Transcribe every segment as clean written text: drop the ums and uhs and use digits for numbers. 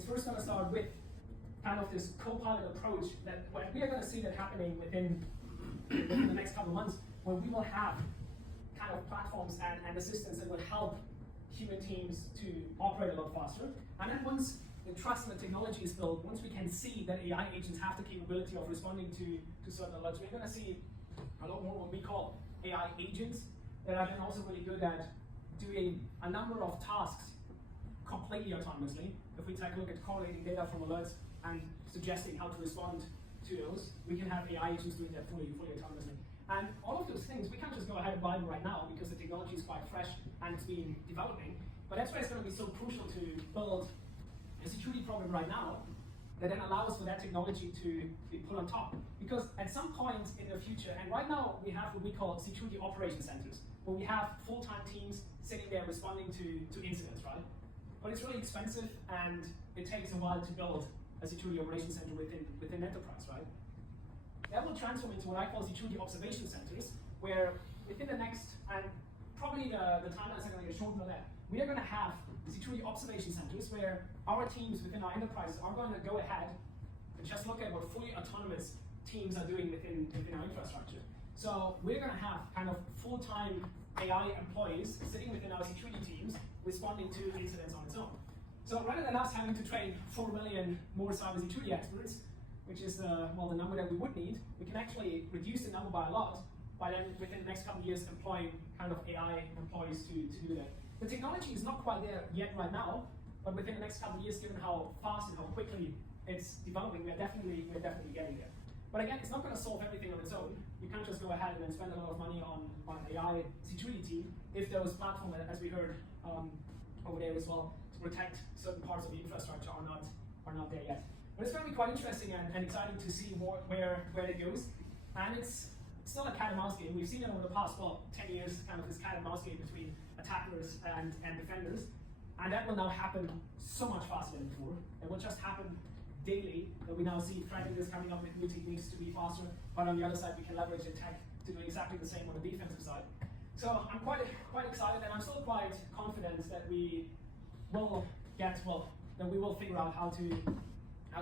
it's first going to start with kind of this co-pilot approach that we are going to see that happening within the next couple of months, where we will have kind of platforms and assistants that will help human teams to operate a lot faster. And then once the trust in the technology is built, once we can see that AI agents have the capability of responding to certain alerts, we're going to see a lot more what we call AI agents that are then also really good at doing a number of tasks completely autonomously. If we take a look at correlating data from alerts and suggesting how to respond to those, we can have AI agents doing that fully autonomously. And all of those things, we can't just go ahead and buy them right now because the technology is quite fresh and it's been developing. But that's why it's going to be so crucial to build a security program right now that then allows for that technology to be put on top. Because at some point in the future, and right now we have what we call security operation centers, where we have full-time teams sitting there responding to incidents, right? But it's really expensive and it takes a while to build a security operations center within enterprise, right? That will transform into what I call security observation centers, where within the next, and probably the timelines are going to get shortened on that, we are going to have security observation centers where our teams within our enterprises are going to go ahead and just look at what fully autonomous teams are doing within our infrastructure. So we're going to have kind of full-time AI employees sitting within our security teams responding to incidents on its own. So rather than us having to train 4 million more cybersecurity experts, which is the number that we would need, we can actually reduce the number by a lot by then within the next couple of years employing kind of AI employees to do that. The technology is not quite there yet right now, but within the next couple of years, given how fast and how quickly it's developing, we're definitely getting there. But again, it's not going to solve everything on its own. You can't just go ahead and then spend a lot of money on AI security team if those platforms, as we heard over there as well, to protect certain parts of the infrastructure are not there yet. But it's going to be quite interesting and exciting to see where it goes. And it's still a cat and mouse game. We've seen it over the past 10 years, kind of this cat and mouse game between attackers and defenders. And that will now happen so much faster than before. It will just happen daily, that we now see threat actors coming up with new techniques to be faster, but on the other side we can leverage the tech to do exactly the same on the defensive side. So I'm quite excited, and I'm still quite confident that we will figure out how to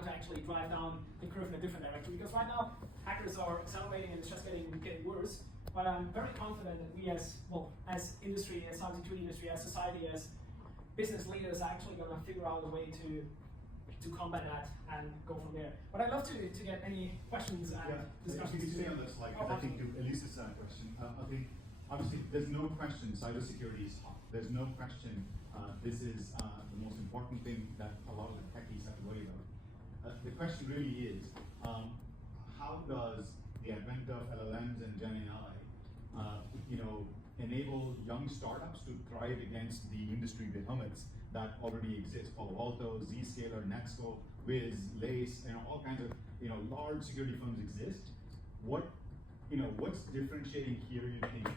actually drive down the curve in a different direction, because right now hackers are accelerating and it's just getting worse. But I'm very confident that we as industry, as cybersecurity industry, as society, as business leaders are actually going to figure out a way to combat that and go from there. But I'd love to get any questions and discussions. If you can stay on this, I think to Elise's question, I think obviously there's no question cybersecurity is hot. There's no question this is the most important thing that a lot of the techies have to worry about. The question really is, how does the advent of LLMs and Gen AI enable young startups to thrive against the industry behemoths that already exist? Palo Alto, Zscaler, Netscope, Wiz, Lace, all kinds of large security firms exist. What's differentiating here, you think,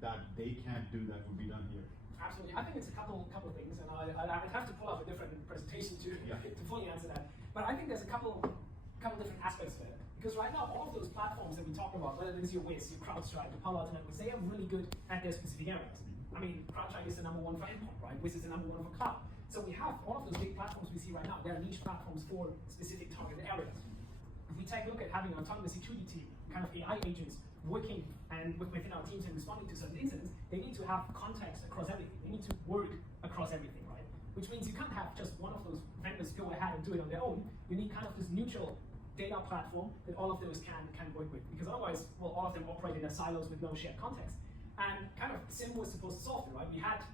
that they can't do that would be done here? Absolutely. I think it's a couple of things, and I'd have to pull off a different presentation to fully answer that. But I think there's a couple different aspects to it. Because right now, all of those platforms that we talk about, whether it is your Wiz, your CrowdStrike, your Palo Alto Networks, they are really good at their specific areas. I mean, CrowdStrike is the #1 for endpoint, right? Wiz is the #1 for cloud. So we have all of those big platforms we see right now. They're niche platforms for specific targeted areas. If we take a look at having an autonomous security team, kind of AI agents working and within our teams and responding to certain incidents, they need to have context across everything. They need to work across everything, right? Which means you can't have just one of those vendors go ahead and do it on their own. You need kind of this neutral data platform that all of those can work with, because otherwise, all of them operate in their silos with no shared context. And kind of SIM was supposed to solve it, right? We had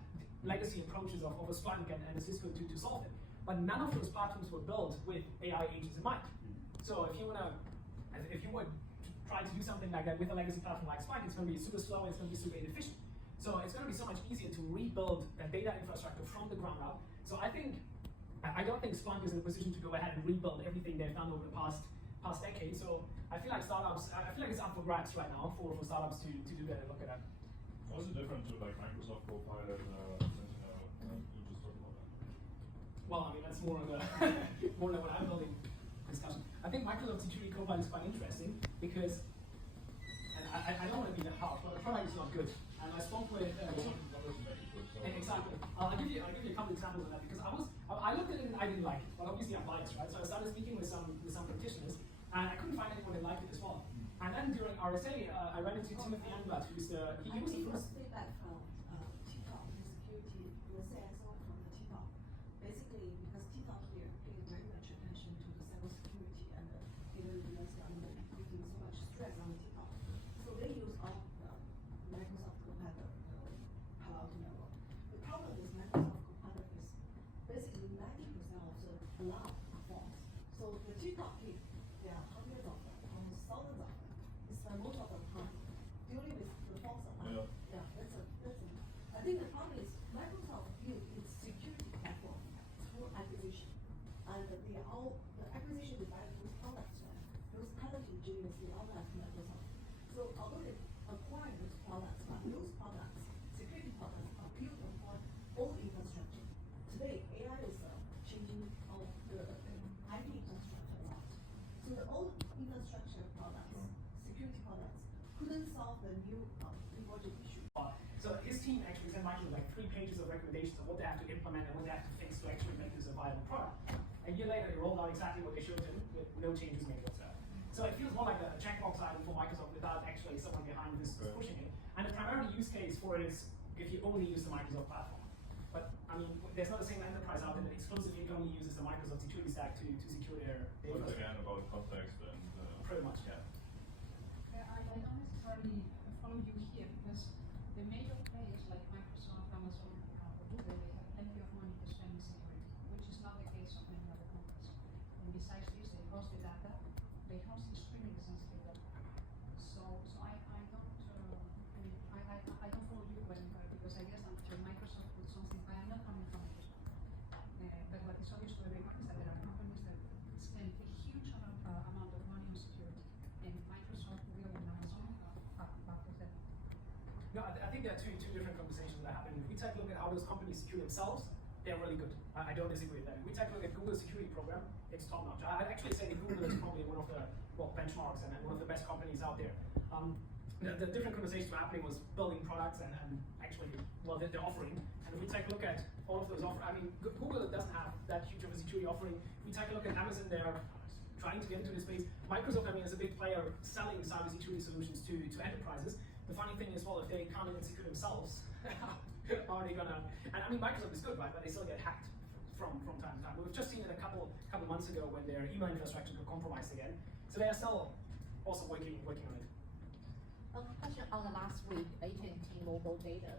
legacy approaches of a Splunk and a Cisco to solve it, but none of those platforms were built with AI agents in mind. So if you were to try to do something like that with a legacy platform like Splunk, it's going to be super slow, it's going to be super inefficient. So it's going to be so much easier to rebuild that data infrastructure from the ground up. So I don't think Splunk is in a position to go ahead and rebuild everything they've done over the past decade. So I feel like it's up for grabs right now for startups to do that and look at that. What's the difference with Microsoft Copilot and you just talked about that? Well, I mean, that's more of what I'm building discussion. I think Microsoft Security Copilot is quite interesting because, and I don't want to be that harsh, but the product is not good. And I spoke with exactly. I'll give you a couple examples of that, because I looked at it and I didn't like it. Well, obviously I'm biased, right? So I started speaking with some practitioners, and I couldn't find anyone that liked it as well. And then during RSA, I ran into Timothy Angblat, who's he was the first. Feedback from TikTok and security, the CSO from the TikTok. Basically, because TikTok here paid very much attention to the cybersecurity and given because putting so much stress on the TikTok. So they use all the Microsoft Copilot, Palo Alto network. The problem with Microsoft Copilot is basically 90% of the allow forms. So the TikTok team, there are hundreds of them, almost thousands of them. They spend most of the time dealing with the false alarm. Yeah. I think the problem is Microsoft built its security platform through acquisition. And the acquisition divided those products, right? Those talent engineers, they all left Microsoft. So although they acquired those products, but those products, security products, are built upon old infrastructure. Today, AI is changing all the IT infrastructure a lot. So the old infrastructure products, security products, couldn't solve the new emerging issue. So his team actually sent Microsoft like 3 pages of recommendations of what they have to implement and what they have to fix to actually make this a viable product. A year later, they rolled out exactly what they showed him with no changes made whatsoever. So it feels more like a checkbox item for Microsoft without actually someone behind this pushing it. And the primary use case for it is if you only use the Microsoft platform. But I mean, there's not a single enterprise out there that exclusively only uses the Microsoft security stack to secure their data. But again, about context and Pretty much, yeah. I don't necessarily follow you here because the major players like Microsoft, Amazon, or Google, they have plenty of money to spend in security, which is not the case of many other companies. And besides this, they host the data, they host extremely sensitive data. So I don't follow you because I guess after Microsoft put something, I am not coming from Microsoft. But what is obvious to everyone is that there are companies that spend a huge amount of money on security, and Microsoft, Google, and Amazon are part of that. No, I think there are two different conversations that happen. If we take a look at how those companies secure themselves, they're really good. I don't disagree with that. If we take a look at Google's security program, it's top notch. I'd actually say that Google is probably one of the benchmarks and one of the best companies out there. The different conversations were happening was building products and actually, they're offering. And if we take a look at all of those Google doesn't have that huge of a security offering. If we take a look at Amazon, they're trying to get into this space. Microsoft, is a big player selling cybersecurity solutions to enterprises. The funny thing is, if they can't even secure themselves, how are they gonna? And Microsoft is good, right? But they still get hacked from time to time. We've just seen it a couple months ago when their email infrastructure got compromised again. So they are still also working on it. A question on the last week, AT&T mobile data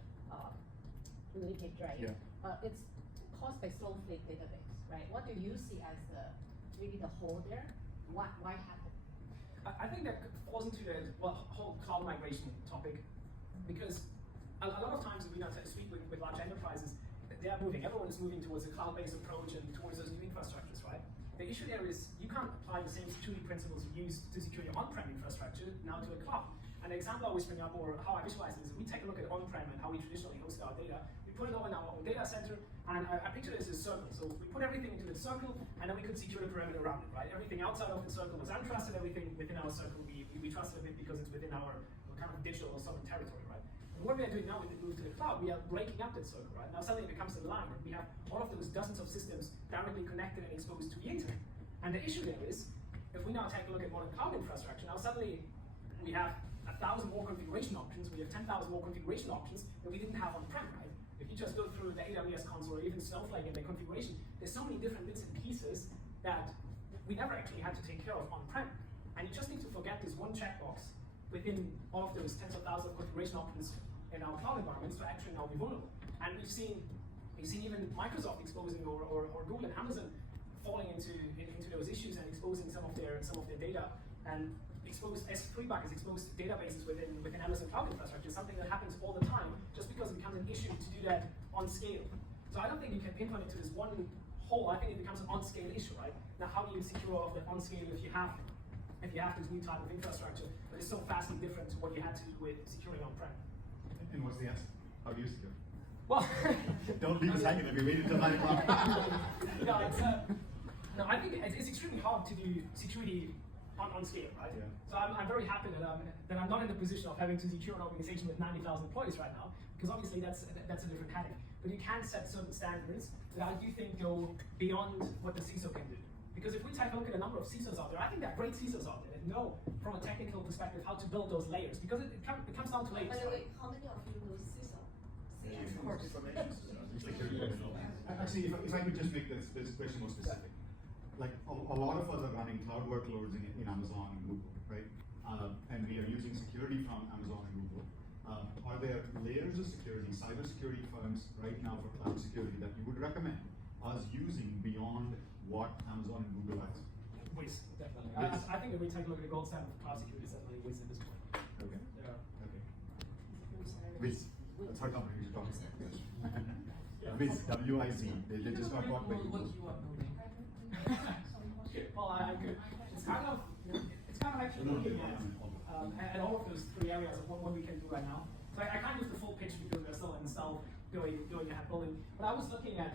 leakage, right? Yeah. It's caused by Snowflake database, right? What do you see as really the hole there? Why happened? I think that falls into the whole cloud migration topic, because a lot of times we speak with large enterprises, they are moving. Everyone is moving towards a cloud-based approach and towards those new infrastructures, right? The issue there is you can't apply the same security principles you use to secure your on-prem infrastructure now to a cloud. And the example I always bring up, or how I visualize it, is we take a look at on-prem and how we traditionally host our data. We put it all in our own data center, and I picture this as a circle. So we put everything into the circle, and then we could secure the perimeter around it, right? Everything outside of the circle was untrusted. Everything within our circle we trusted it because it's within our kind of digital or sovereign territory, right? And what we are doing now with the move to the cloud, we are breaking up that circle, right? Now suddenly it becomes a line, and we have all of those dozens of systems directly connected and exposed to the internet. And the issue there is, if we now take a look at modern cloud infrastructure, now suddenly we have 1,000 more configuration options, we have 10,000 more configuration options that we didn't have on-prem, right? If you just go through the AWS console or even Snowflake and the configuration, there's so many different bits and pieces that we never actually had to take care of on-prem. And you just need to forget this one checkbox within all of those tens of thousands of configuration options in our cloud environments to actually now be vulnerable. And we've seen even Microsoft exposing or Google and Amazon falling into those issues and exposing some of their data, and S3 buckets, exposed databases within Amazon cloud infrastructure, something that happens all the time just because it becomes an issue to do that on scale. So I don't think you can pinpoint it to this one hole. I think it becomes an on-scale issue, right? Now, how do you secure all of that on scale if you have this new type of infrastructure that is so vastly different to what you had to do with securing on-prem? And what's the answer? How do you secure? Well, don't leave us hanging if we wait until 9 o'clock. No, I think it's extremely hard to do security on scale, right? Yeah. So I'm very happy that I'm not in the position of having to secure an organization with 90,000 employees right now, because obviously that's a different headache. but you can set certain standards that I do think go beyond what the CISO can do. Because if we take a look at a number of CISOs out there, I think there are great CISOs out there that know from a technical perspective how to build those layers, because it comes down to layers. By the way, how many of you know CISO? CS. Of course. Actually, if I could just make this question more specific. Like a lot of us are running cloud workloads in Amazon and Google, right? And we are using security from Amazon and Google. Are there layers of security, cybersecurity firms right now for cloud security that you would recommend us using beyond what Amazon and Google has? Wiz, definitely. Wiz. I think if we take a look at the gold standard for cloud security, it's definitely Wiz at this point. Okay. Yeah. Okay. Wiz. That's our company we should talk about. Wiz, W-I-Z. They just got bought by Google. Well, it's kind of actually looking at all of those three areas of what we can do right now. So I can't use the full pitch because we're still in stealth going ahead building. But I was looking at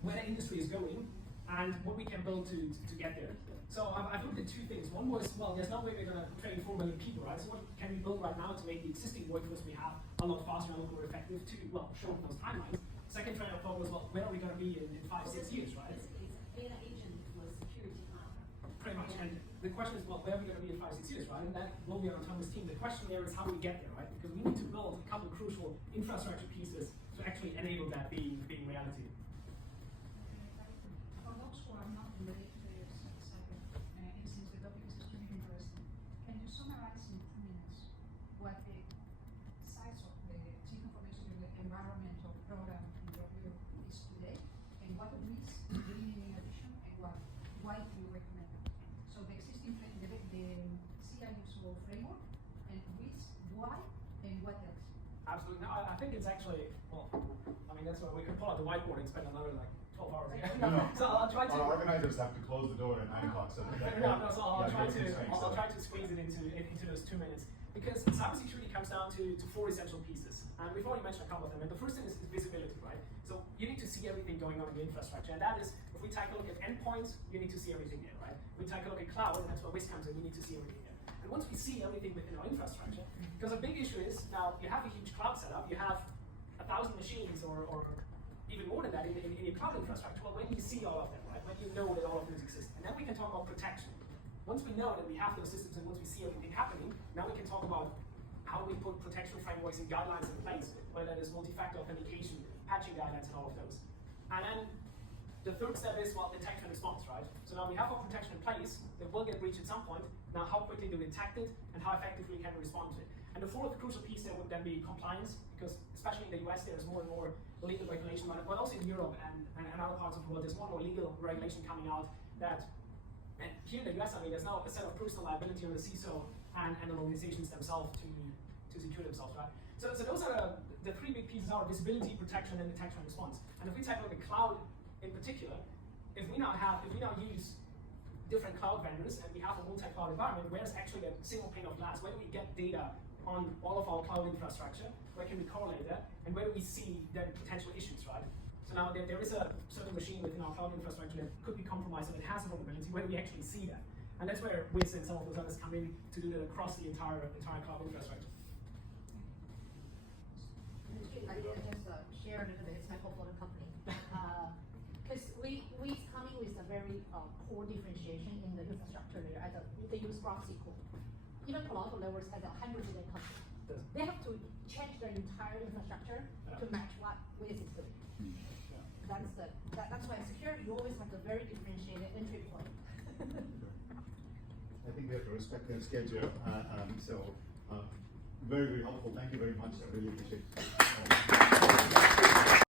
where the industry is going and what we can build to get there. So I've looked at two things. One was, well, there's no way we're going to train 4 million people, right? So what can we build right now to make the existing workforce we have a lot faster and a lot more effective to, well, shorten those timelines? Second train of thought was, well, where are we going to be in 5-6 years, right? It's AI agent with security cloud. Pretty much. And the question is, well, where are we going to be in 5-6 years, right? And that will be an autonomous team. The question there is how we get there, right? Because we need to build a couple of crucial infrastructure pieces to actually enable that being reality. For those who are not in the day-to-day of cyber, and since the topic is extremely interesting, can you summarize in 2 minutes what the size of the chief information environment or program in your view is today, and what the risks bring in addition, and why do you recommend it? So the existing the CISO framework, and risks, why, and what else? Absolutely. No, I think it's actually, well, I mean, that's why we could pull out the whiteboard and spend another like 12 hours here. No. So I'll try to. Our organizers have to close the door at 9 o'clock, so. So I'll try so. to squeeze it into those 2 minutes. Because cybersecurity comes down to 4 essential pieces. And we've already mentioned a couple of them. And the first thing is visibility, right? So you need to see everything going on in the infrastructure. And that is, if we take a look at endpoints, you need to see everything there, right? If we take a look at cloud, and that's where Wiz comes in, we need to see everything there. And once we see everything within our infrastructure, because a big issue is, now you have a huge cloud setup, you have 1,000 machines or even more than that in your cloud infrastructure. Well, when you see all of them, right? When you know that all of those exist. And then we can talk about protection. Once we know that we have those systems and once we see everything happening, now we can talk about how do we put protection frameworks and guidelines in place, whether that is multi-factor authentication, patching guidelines, and all of those. And then the third step is, well, detection and response, right? So now we have our protection in place, that will get breached at some point. Now how quickly do we detect it, and how effectively can we respond to it? And the fourth crucial piece there would then be compliance, because especially in the US there is more and more legal regulation, but also in Europe and other parts of the world, there's more and more legal regulation coming out that, and here in the US, I mean, there's now a set of personal liability on the CISO and the organizations themselves to secure themselves, right? So those are the 3 big pieces are visibility, protection, and detection and response. And if we take a look at cloud in particular, if we now use different cloud vendors and we have a multi-cloud environment, where's actually a single pane of glass? Where do we get data on all of our cloud infrastructure? Where can we correlate that? And where do we see then potential issues, right? So now there is a certain machine within our cloud infrastructure that could be compromised and it has a vulnerability. Where do we actually see that? And that's where Wiz and some of those others come in to do that across the entire cloud infrastructure. I can just share a little bit. It's my portfolio company. Because we's coming with a very core differentiation in the infrastructure layer. They use proxy code. Even Palo Alto Networks has 100 million customers. They have to change their entire infrastructure to match what Wiz is doing. That's why security, you always have a very differentiated entry point. I think we have to respect their schedule. Very, very helpful. Thank you very much. I really appreciate it.